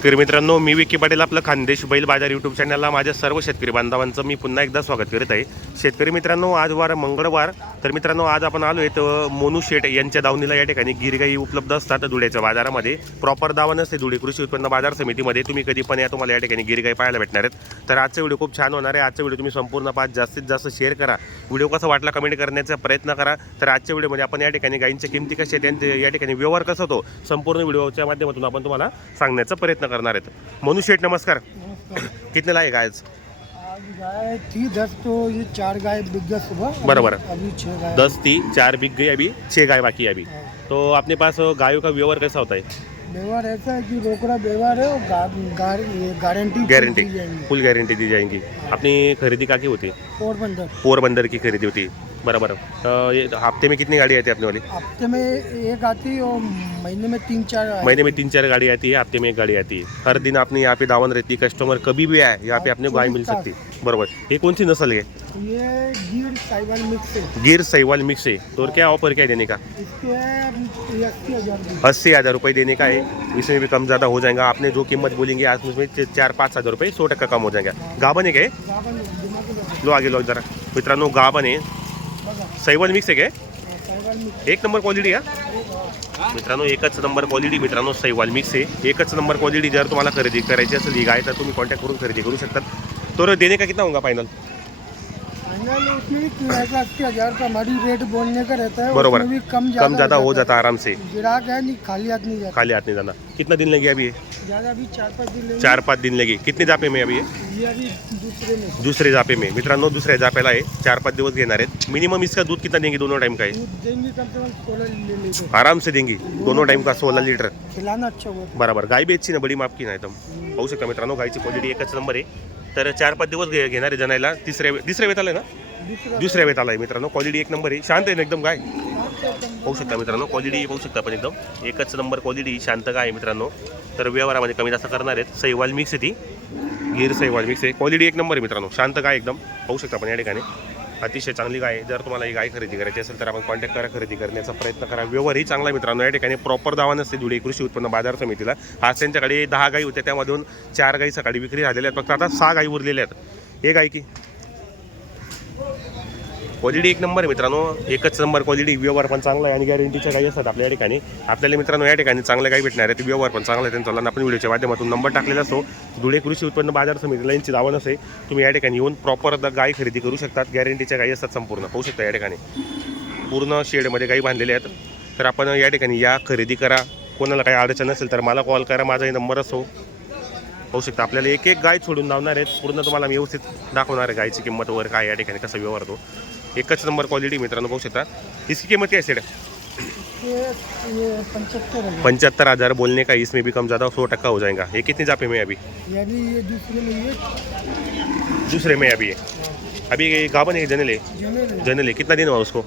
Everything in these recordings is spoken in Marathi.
शेतकरी मित्रांनो, मी विकी पाटील आपलं खानदेश बैल बाजार यूट्यूब चॅनलला माझ्या सर्व शेतकरी बांधवांचं मी पुन्हा एकदा स्वागत करत आहे. शेतकरी मित्रांनो, आज वार मंगळवार. तर मित्रांनो, आज आपण आलो आहे तर मोनू शेठ यांच्या दावणीला या ठिकाणी गिरगाई उपलब्ध असतात धुळ्याच्या बाजारामध्ये. प्रॉपर दावा नसते धुळे कृषी उत्पन्न बाजार समितीमध्ये. तुम्ही कधी पण या तुम्हाला या ठिकाणी गिरगाई पाहायला भेटणार आहेत. तर आजचा व्हिडिओ खूप छान होणार आहे. आजचा व्हिडिओ तुम्ही संपूर्ण पाहा, जास्तीत जास्त शेअर करा. व्हिडिओ कसा वाटला कमेंट करण्याचा प्रयत्न करा. तर आजच्या व्हिडिओमध्ये आपण या ठिकाणी गायींच्या किमती कशा आहेत, त्यांचे या ठिकाणी व्यवहार कसा होतो, संपूर्ण व्हिडिओच्या माध्यमातून आपण तुम्हाला सांगण्याचा प्रयत्न करणार आहेत. मोनू शेठ नमस्कार. कितने लाए गाय? आज गाय थी 10, तो ये 4 गाय बिक गया सुबह. बराबर. अभी 6 गाय. 10 थी, 4 बिक गई, अभी 6 गाय बाकी है अभी. हाँ. तो अपने पास गायों का व्यवहार कैसा होता है? व्यवहार ऐसा है कि रोकड़ा व्यवहार है और गारंटी गारंटी, फुल गारंटी दी जाएंगी. अपनी खरीदी का की होती? पोरबंदर की खरीदी होती. बराबर. ये हफ्ते में कितनी गाड़ी आती है अपने वाली? हफ्ते में एक आती और महीने में 3-4. महीने में 3-4 गाड़ी आती है, हफ्ते में एक गाड़ी आती है. हर दिन अपनी यहाँ पे दावन रहती है. कस्टमर कभी भी आए यहाँ पे अपने गाय मिल सकती है. बराबर. ये कौन सी नस्ल है? ये गिर साहिवाल मिक्स है. गिर साहिवाल मिक्स है. तो क्या ऑफर क्या है देने का? इसके 80,000. 80,000 रुपये देने का है. इसमें भी कम ज़्यादा हो जाएगा. आपने जो कीमत बोलेंगे आज उसमें 4-5 हज़ार रुपये 100% कम हो जाएगा. गाभन है क्या? लो आगे लो जरा. मित्रांनो, गाभन आहे. साहिवाल मिक्स आहे काय? एक नंबर क्वालिटी आहे मित्रांनो, एकच नंबर क्वालिटी. मित्रांनो, साहिवाल मिक्स आहे, एकच नंबर क्वालिटी. जर तुम्हाला खरेदी करायची असेल ही गाय तर तुम्ही कॉन्टॅक्ट करून खरेदी करू शकतात. तो देने का कितना होगा फाइनल? उसमें भी 80,000 का हमारी रेट बोलने का रहता है. बरोबर. उसमें भी कम ज़्यादा हो जाता आराम से. गिराक है नहीं, खाली हाथ नहीं जाता. खाली हाथ नहीं जाना. कितना दिन लगे अभी? ज़्यादा अभी 4-5 दिन लगेंगे. 4-5 दिन लगे. कितने जापे में अभी ये अभी दुसरे जापे में? मित्रांनो, दुसऱ्या जापेला आहे. 4-5 दिवस घेणार आहेत. मिनिमम इसका दूध कितना देंगे दोनों टाइम का है? दूध देंगे कम से कम 16 लीटर आराम से देंगी दोनों टाइम का 16 लीटर. खिलाना अच्छा होगा. बराबर. गाय बी अच्छी ना, बडी माप की ना एकदम. पाहू शकता मित्रांनो, गायची क्वालिटी एकच नंबर आहे. तर 4-5 दिवस घेणारे जणायला. तिसऱ्या वेताला आहे ना? दुसऱ्या वेताला आहे मित्रांनो. क्वालिटी एक नंबर आहे. शांत आहे ना एकदम गाय. पाहू शकता मित्रांनो, क्वालिटी पाहू शकता आपण एकदम एकच नंबर क्वालिटी. शांत गाय आहे मित्रांनो. तर व्यवहारामध्ये कमी जास्त करणार आहेत. साहिवाल मिक्स आहे ती, गिर साहिवाल मिक्स आहे. क्वालिटी एक नंबर आहे मित्रांनो. शांत गाय एकदम. पाहू शकता आपण या ठिकाणी अतिशय चांगली गाय आहे. जर तुम्हाला ही गाय खरेदी करायची असेल तर आपण कॉन्टॅक्ट करा, खरेदी करण्याचा प्रयत्न करा. व्यवहारही चांगला आहे मित्रांनो. या ठिकाणी प्रॉपर दावा नसते धुळे कृषी उत्पन्न बाजार समितीला. आज त्यांच्याकडे 10 गायी होत्या, त्यामधून 4 गायी सकाळी विक्री झालेल्या आहेत. फक्त आता 6 गायी उरलेल्या आहेत. एक गाय की क्वालिटी एक नंबर आहे मित्रांनो, एकच नंबर क्वालिटी. व्यवहार पण चांगला आहे आणि गॅरंटीच्या गायी असतात आपल्या या ठिकाणी. आपल्याला मित्रांनो या ठिकाणी चांगल्या गायी भेटणार आहेत. व्यवहार पण चांगला आहे त्यांचा. आपण व्हिडिओच्या माध्यमातून नंबर टाकलेला असतो. धुळे कृषी उत्पन्न बाजार समितीला यांची दावा नसते. तुम्ही या ठिकाणी येऊन प्रॉपर गाय खरेदी करू शकतात. गॅरंटीच्या गायी असतात संपूर्ण. पाहू शकता या ठिकाणी पूर्ण शेडमध्ये गायी बांधलेल्या आहेत. तर आपण या ठिकाणी या, खरेदी करा. कोणाला काही अडचण असेल तर मला कॉल करा, माझाही नंबर असो. पाहू शकता आपल्याला एक एक गाय सोडून लावणार आहेत. पूर्ण तुम्हाला मी व्यवस्थित दाखवणार आहे गायची किंमत वगैरे काय या ठिकाणी कसा व्यवहार होतो. एकच नंबर क्वालिटी मित्रांनो. पाहू शकता. इसकी कीमत क्या है? 75,000 बोलने का. इसमें भी कम ज़्यादा 100% हो जाएगा. ये कितने जापे में अभी? ये दूसरे में अभी है. अभी गाभन है जनल है? जनल है. कितना दिन हुआ उसको?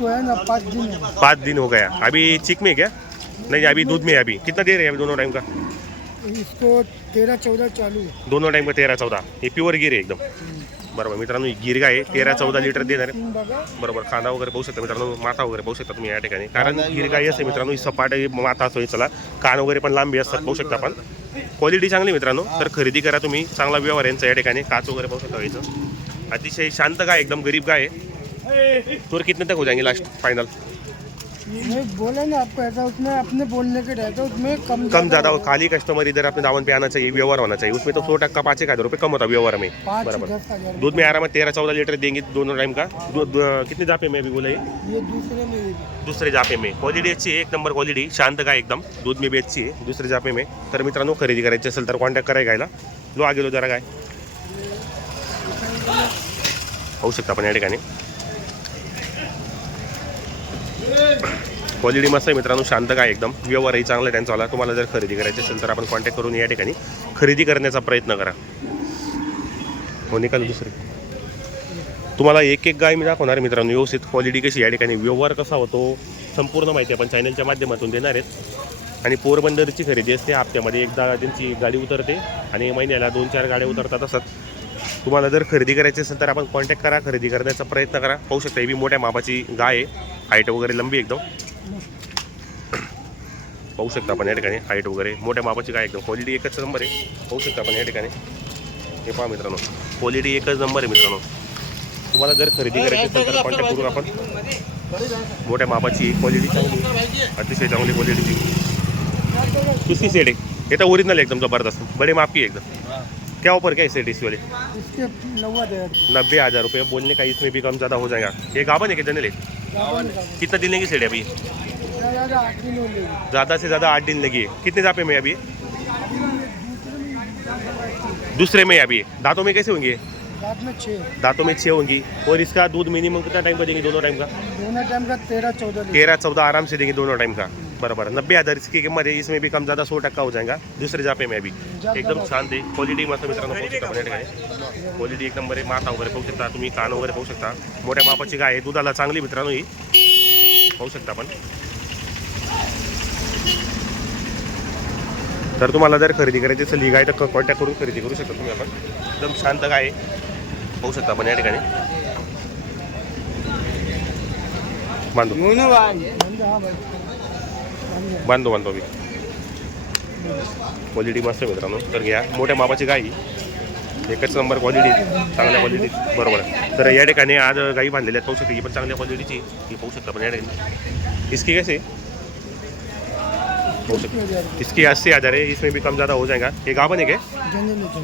है ना 5 दिन. 5 दिन हो गया. अभी चिक में क्या? नहीं, अभी दूध में. अभी कितना दे रहे हैं अभी दोनों टाइम का? इसको 13-14 चालू है. दोनों टाइम का 13-14. हे प्युअर गिर आहे एकदम. बरोबर मित्रांनो, गिर गाय 13-14 लिटर देणार आहे. बरोबर. खांदा वगैरे पाहू शकता मित्रांनो, माथा वगैरे पाहू शकता तुम्ही या ठिकाणी. कारण गिर गाय असते मित्रांनो, ही सपाट माथा असतो चला. कान वगैरे पण लांबी असतात. पाहू शकता आपण क्वालिटी चांगली मित्रांनो. तर खरेदी करा तुम्ही. चांगला व्यवहार यांचा या ठिकाणी. काच वगैरे पाहू शकता याचं. अतिशय शांत गाय एकदम, गरीब गाय आहे. तो कितने तक हो जाएंगे लास्ट फाइनल? नहीं बोला ना आपको, ऐसा उसमें अपने बोलने के रहता है. उसमें कम ज़्यादा खाली कस्टमर इधर अपने दावन पे आना चाहिए, व्यवहार होना चाहिए. उसमें तो 100% 5,000 रुपये कम होता व्यवहार में. बराबर. दूध में आराम 13-14 लीटर देंगे दोनों टाइम का. कितने जापे में अभी बोला ये दूसरे जापे में. क्वालिटी अच्छी है, एक नंबर क्वालिटी. शांत गाय एकदम. दूध में भी अच्छी है दुसरे जापे में. तर मित्रांनो, खरेदी करायची असेल तर कॉन्टॅक्ट करा गायला. लो आगे लो जरा गाय. होऊ शकता आपण या ठिकाणी. क्वालिटी मस्त आहे मित्रांनो. शांत गाय एकदम. व्यवहारही चांगला आहे त्यांचावाला. तुम्हाला जर खरेदी करायची असेल तर आपण कॉन्टॅक्ट करून या ठिकाणी खरेदी करण्याचा प्रयत्न करा. हो निकाल दुसरी. तुम्हाला एक एक गाय मी दाखवणार मित्रांनो व्यवस्थित. क्वालिटी कशी या ठिकाणी, व्यवहार कसा होतो, संपूर्ण माहिती आपण चॅनलच्या माध्यमातून देणार आहेत. आणि पोरबंदरची खरेदी असते. हप्त्यामध्ये एकदा त्यांची गाडी उतरते आणि महिन्याला 2-4 गाड्या उतरतात असतात. तुम्हाला जर खरेदी करायची असेल तर आपण कॉन्टॅक्ट करा, खरेदी करण्याचा प्रयत्न करा. पाहू शकता ही बी मोठ्या मापाची गाय आहे. हाईट वगैरे लंबी एकदम. पाहू शकता आपण या ठिकाणी हाईट वगैरे मोठ्या मापाची गाय एकदम क्वालिटी एकच नंबर आहे. पाहू शकता आपण या ठिकाणी हे पहा मित्रांनो क्वालिटी एकच नंबर आहे मित्रांनो. तुम्हाला जर खरेदी करायची असेल तर कॉन्टॅक्ट करून आपण. मोठ्या मापाची क्वालिटी चांगली अतिशय चांगली क्वालिटीची किसकी सेट है ये तो ओरिजिनल एकदम ज़बरदस्त बड़े माप की एकदम. क्या ऑफर क्या है सेट इस वाले? इसके 90,000 रुपये. बोलने का इसमें भी कम ज़्यादा हो जाएगा. ये गावन है कि जनरल है? कितना दिन लेगी सेट है अभी? ज़्यादा से ज़्यादा 8 दिन लगी है. कितने जापे में अभी? दूसरे में अभी. दांतों में कैसे होंगे? दांतों में 6 होंगी. और इसका दूध मिनिमम कितना टाइम का देंगे दोनों टाइम का? 13-14 आराम से देंगे दोनों टाइम का. बराबर 90,000 इसकी किंमत है. इसमें भी कम ज़्यादा 100% हो जाएगा. दूसरे जापे में अभी एकदम शांत आहे. क्वालिटी मस्त मित्रांनो पाहू शकता आपण या ठिकाणी. क्वालिटी एक नंबर आहे. माथा वगैरे पाहू शकता तुम्ही. कान वगैरे पाहू शकता. मोठ्या मापाची गाय आहे. दुधाला चांगली मित्रांनो ही पाहू शकता आपण. तर तुम्हाला जर खरेदी करायची असेल ही गाय तर कॉन्टॅक्ट करून खरेदी करू शकता तुम्ही. आपण एकदम शांत गाय आहे. पाहू शकता आपण या ठिकाणी. बांधू बांधू बांधू मी. क्वालिटी मस्त आहे मित्रांनो. तर घ्या मोठ्या मापाची गाय एकच नंबर क्वालिटी चांगल्या क्वालिटी बरोबर. तर या ठिकाणी आज गाई बांधलेल्या पाहू शकता. ही पण चांगल्या क्वालिटीची ही पाहू शकता पण या ठिकाणी. इसकी कैसे हो सकता? इसकी 80,000 है. इसमें भी कम ज़्यादा हो जाएगा. ये गावन है क्या?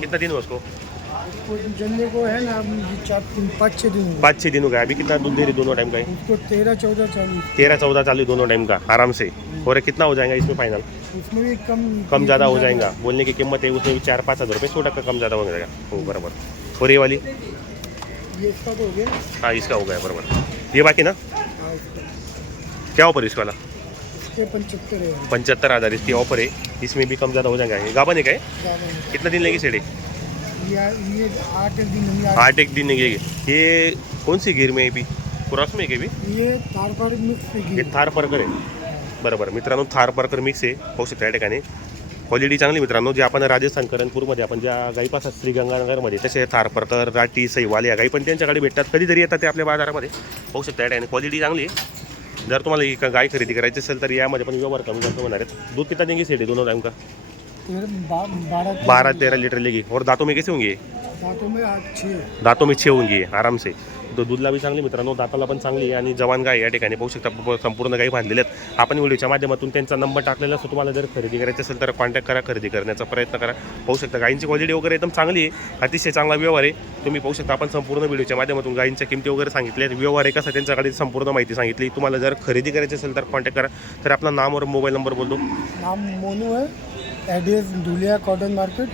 कितना दिन हुआ उसको? जन्ने को है ना 5-6 दिन 5-6 दिन हो गया. अभी कितना दूध दे रही दोनों टाइम का है? उसको 13-14 चालू. 13-14 चालू दोनों टाइम का आराम से. और कितना हो जाएगा इसमें फाइनल? उसमें भी कम ज़्यादा हो जाएगा. बोलने की कीमत है उसमें भी 4-5 हज़ार रुपये 100% कम ज़्यादा हो जाएगा. हो बराबर. और ये वाली? ये इसका तो हो गया. हाँ इसका हो गया बराबर. ये बाकी ना क्या ऑफर इसका वाला? 75,000 इसकी ऑफर है. इसमें भी कम ज़्यादा हो जाएगा. ये गावन है क्या? कितना दिन लेगी सेड़े? ये 8 दिन नहीं. 8 दिन लगेगी. ये कौन सी गिर में है भी क्रॉस में है भी? ये थार पर मिक्स हे थार परकर आहे बरोबर मित्रांनो. थार परकर मिक्स आहे पाहू शकता या ठिकाणी. क्वालिटी चांगली मित्रांनो. जे आपण राजस्थान करणपूरमध्ये आपण ज्या गाई पाहतात श्रीगंगानगरमध्ये तसे थार परकर राठी सईवाल या गाई पण त्यांच्याकडे भेटतात. कधीतरी येतात ते आपल्या बाजारामध्ये पाहू शकता या ठिकाणी. क्वालिटी चांगली आहे. जर तुम्हाला ही गाय खरेदी करायची असेल तर यामध्ये पण व्यवहार कमी जास्त होणार आहेत. दूध कितना देंगे सेठ दोनों टाइम का? 12-13 लीटर लेगी. और दांतों में कैसे होंगे? दांतों में 6 होंगी आराम से. तो दूधला बी चांगली मित्रांनो. दाताला पण चांगली आहे. आणि जवान गाय या ठिकाणी पाहू शकता संपूर्ण गाई बांधलेल्या आहेत. आपण व्हिडिओच्या माध्यमातून त्यांचा नंबर टाकलेला असतो. तुम्हाला जर खरेदी करायची असेल तर कॉन्टॅक्ट करा. खरेदी करण्याचा प्रयत्न करा. पाहू शकता गायींची क्वालिटी वगैरे एकदम चांगली आहे. अतिशय चांगला व्यवहार आहे. तुम्ही पाहू शकता आपण संपूर्ण व्हिडिओच्या माध्यमातून गायींच्या किमती वगैरे सांगितल्या. व्यवहार आहे कसा त्यांच्याकडे संपूर्ण माहिती सांगितली. तुम्हाला जर खरेदी करायची असेल तर कॉन्टॅक्ट करा. तर आपला नाम और मोबाईल नंबर बोल दो. नाम मोनू है. एड्रेस धुलिया कॉटन मार्केट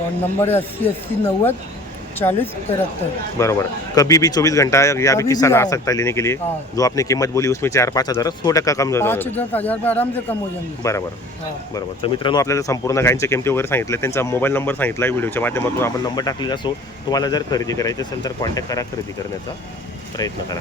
और नंबर है 80-80-90-40-73. बराबर. कभी भी 24 घंटा या भी किसान आ सकता है लेने के लिए. हाँ. जो आपने कीमत बोली उसमें 4-5 हज़ार 100% कम 5-10 हज़ार रुपये आराम से कम हो जाएंगे. बरोबर हाँ. बरोबर. तर मित्रांनो आपल्याला संपूर्ण गायींच्या किमती वगैरे सांगितल्या. त्यांचा मोबाईल नंबर सांगितला आहे. व्हिडिओच्या माध्यमातून आपण नंबर टाकलेला असतो. तुम्हाला जर खरेदी करायची असेल तर कॉन्टॅक्ट करा. खरेदी करण्याचा प्रयत्न करा.